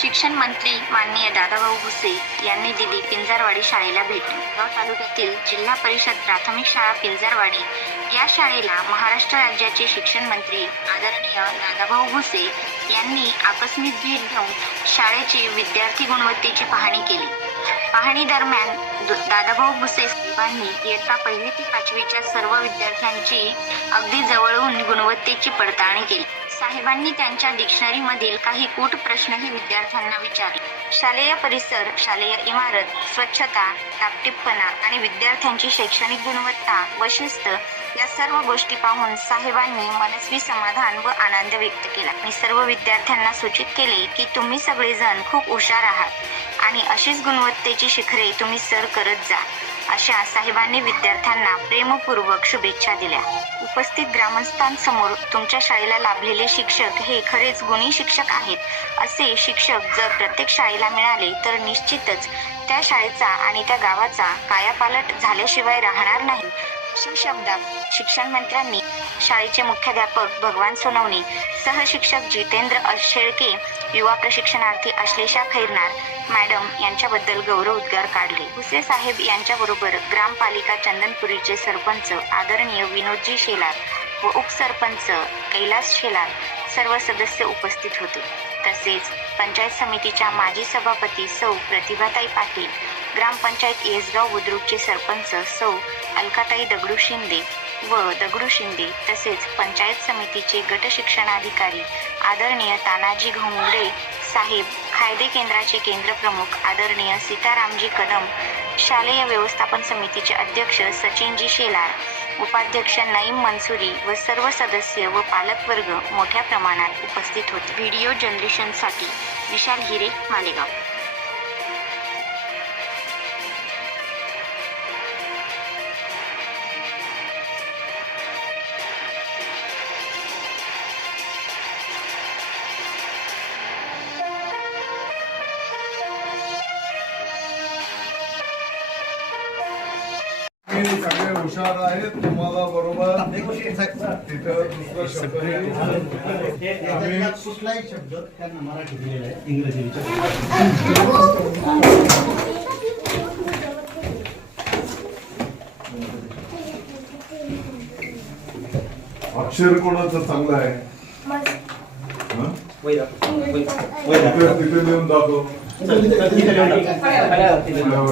शिक्षण मंत्री माननीय दादाभाऊ भुसे यांनी दिली पिंजारवाडी शाळेला भेट. जळगाव तालुक्यातील जिल्हा परिषद प्राथमिक शाळा पिंजारवाडी या शाळेला महाराष्ट्र राज्याचे शिक्षण मंत्री आदरणीय दादाभाऊ भुसे यांनी आकस्मिक भेट देऊन शाळेची विद्यार्थी गुणवत्तेची पाहणी केली. पाहणी दरम्यान दादाभाऊ भुसे साहेबांनी इयत्ता पहिली ते पाचवीच्या सर्व विद्यार्थ्यांची अगदी जवळून गुणवत्तेची पडताळणी केली. साहेबांनी त्यांच्या डिक्शनरीमधील काही कूट प्रश्नही विद्यार्थ्यांना विचारले. शालेय परिसर शालेय इमारत स्वच्छता टापटिपणा आणि विद्यार्थ्यांची शैक्षणिक गुणवत्ता व शिस्त या सर्व गोष्टी पाहून साहेबांनी मनस्वी समाधान व आनंद व्यक्त केला. मी सर्व विद्यार्थ्यांना सूचित केले की तुम्ही सगळेजण खूप हुशार आहात आणि अशीच गुणवत्तेची शिखरे तुम्ही सर करत जा अशा साहेबांनी विद्यार्थ्यांना प्रेमपूर्वक शुभेच्छा दिल्या. उपस्थित ग्रामस्थांसमोर तुमच्या शाळेला लाभलेले शिक्षक हे खरेच गुणी शिक्षक आहेत. असे शिक्षक जर प्रत्येक शाळेला मिळाले तर निश्चितच त्या शाळेचा आणि त्या गावाचा कायापालट झाल्याशिवाय राहणार नाही. अशा शब्दात शिक्षण मंत्र्यांनी शाळेचे मुख्याध्यापक भगवान सोनवणे सहशिक्षक जितेंद्र अशेळके युवा प्रशिक्षणार्थी अश्लेषा खैरनार मॅडम यांच्याबद्दल गौरव उद्गार काढले. भुसे साहेब यांच्याबरोबर ग्रामपालिका चंदनपुरीचे सरपंच आदरणीय विनोदजी शेलार व उपसरपंच कैलास शेलार सर्व सदस्य उपस्थित होते. तसेच पंचायत समितीच्या माजी सभापती सौ प्रतिभाताई पाटील ग्रामपंचायत येसगाव बुद्रुकचे सरपंच सौ अलकाताई दगडू शिंदे व दगडू शिंदे तसेच पंचायत समितीचे गट शिक्षणाधिकारी आदरणीय तानाजी घोंगडे साहेब कायदे केंद्राचे केंद्र प्रमुख आदरणीय सीतारामजी कदम शालेय व्यवस्थापन समितीचे अध्यक्ष सचिनजी शेलार उपाध्यक्ष नईम मनसुरी व सर्व सदस्य व पालकवर्ग मोठ्या प्रमाणात उपस्थित होते. व्हिडिओ जनरेशनसाठी विशाल हिरे मालेगाव. मी सगळे हुशार आहेत तुम्हाला बरोबर. तिथं दुसरा शब्द नाही. आम्ही कुठलाही शब्द त्यांना मराठी दिलेला आहे इंग्रजी विचार अक्षर कोणाचं चांगलं आहे? हं? तिथे लिहून फळ्यावरती. नाव